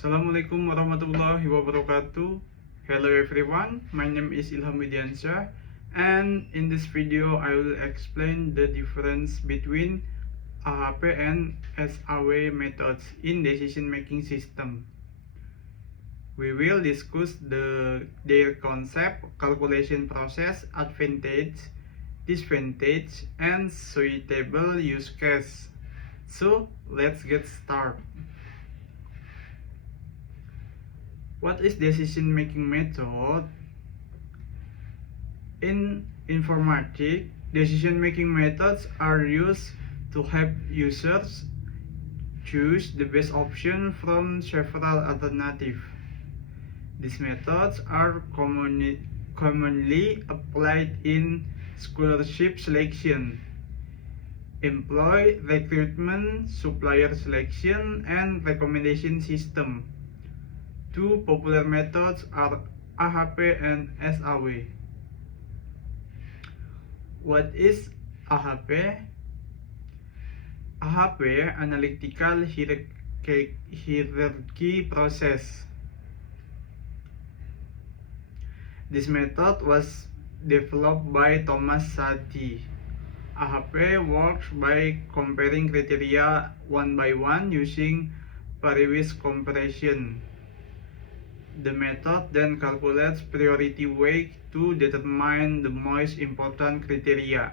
Assalamualaikum warahmatullahi wabarakatuh. Hello everyone, my name is Ilham Widiansyah, and in this video I will explain the difference between AHP and SAW methods in decision making system. We will discuss their concept, calculation process, advantage, disadvantage, and suitable use case. So let's get started. What is decision-making method? In informatics, decision-making methods are used to help users choose the best option from several alternatives. These methods are commonly applied in scholarship selection, employee recruitment, supplier selection, and recommendation system. Two popular methods are AHP and SAW. What is AHP? AHP, Analytical Hierarchy Process. This method was developed by Thomas Szaty. AHP works by comparing criteria one by one using Parewis comparison. The method then calculates priority weight to determine the most important criteria.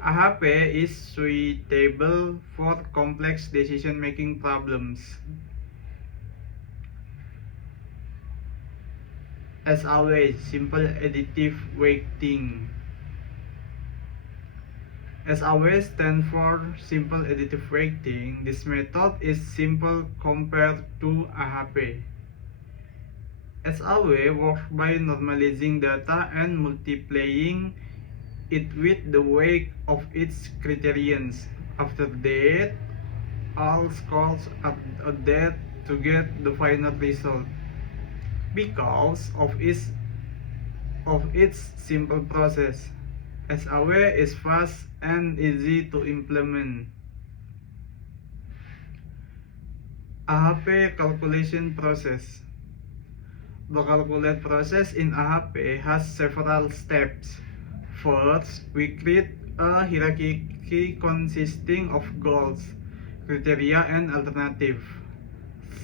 AHP is suitable for complex decision-making problems. SAW, Simple Additive Weighting. SAW stands for Simple Additive Weighting. This method is simple compared to AHP. SAW works by normalizing data and multiplying it with the weight of its criterions. After that, all scores are added to get the final result. Because of its simple process, SAW is fast and easy to implement. AHP calculation process. The calculate process in AHP has several steps. First, we create a hierarchy consisting of goals, criteria, and alternative.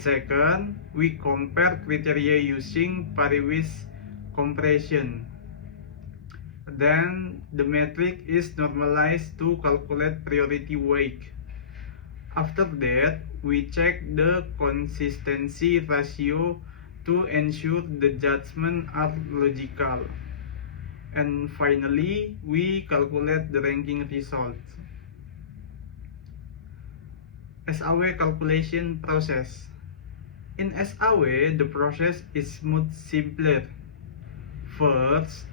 Second, we compare criteria using Parewis comparison. Then, the metric is normalized to calculate priority weight. After that, we check the consistency ratio to ensure the judgments are logical. And finally, we calculate the ranking results. SAW calculation process. In SAW, the process is much simpler. First,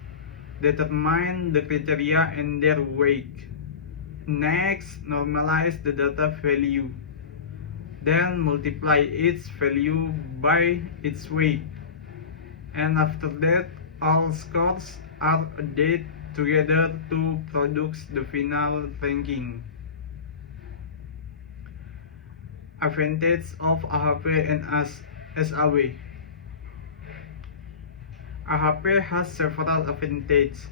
determine the criteria and their weight. Next, normalize the data value. Then multiply its value by its weight. And after that, all scores are added together to produce the final ranking. Advantage of AHP and SAW. AHP has several advantages.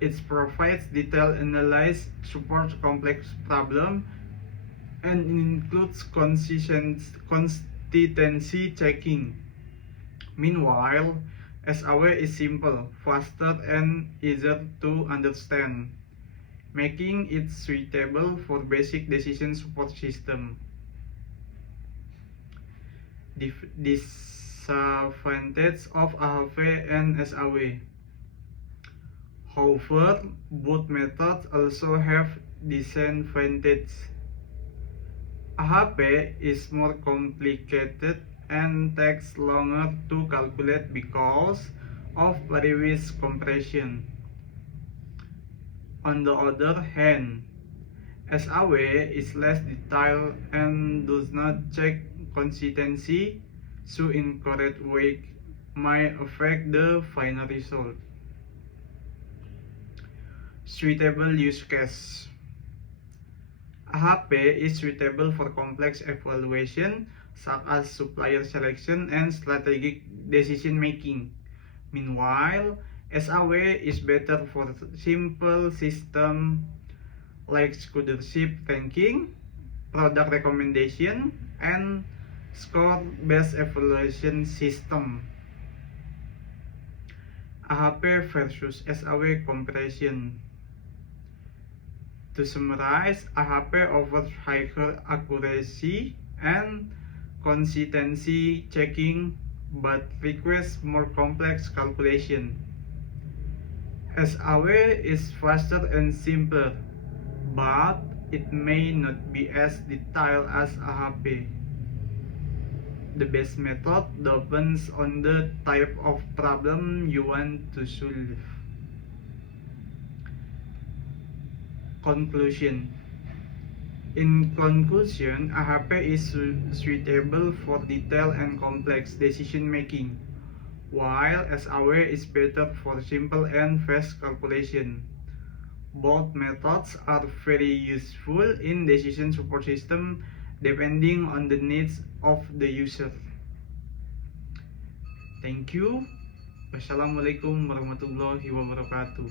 It provides detailed analysis, supports complex problems, and includes consistency checking. Meanwhile, SAW is simple, faster, and easier to understand, making it suitable for basic decision support system. Disadvantage of AHP and SAW. However, both methods also have disadvantages. AHP is more complicated and takes longer to calculate because of Parewis comparison. On the other hand, SAW is less detailed and does not check consistency, so incorrect weight might affect the final result. Suitable use case. AHP is suitable for complex evaluation such as supplier selection and strategic decision making. Meanwhile, SAW is better for simple system like scholarship ranking, product recommendation, and score-based evaluation system. AHP versus SAW comparison. To summarize, AHP offers higher accuracy and consistency checking but requires more complex calculation. SAW is faster and simpler, but it may not be as detailed as AHP. The best method depends on the type of problem you want to solve. Conclusion. In conclusion, AHP is suitable for detailed and complex decision making, while SAW is better for simple and fast calculation. Both methods are very useful in decision support system depending on the needs of the user. Thank you. Wassalamualaikum warahmatullahi wabarakatuh.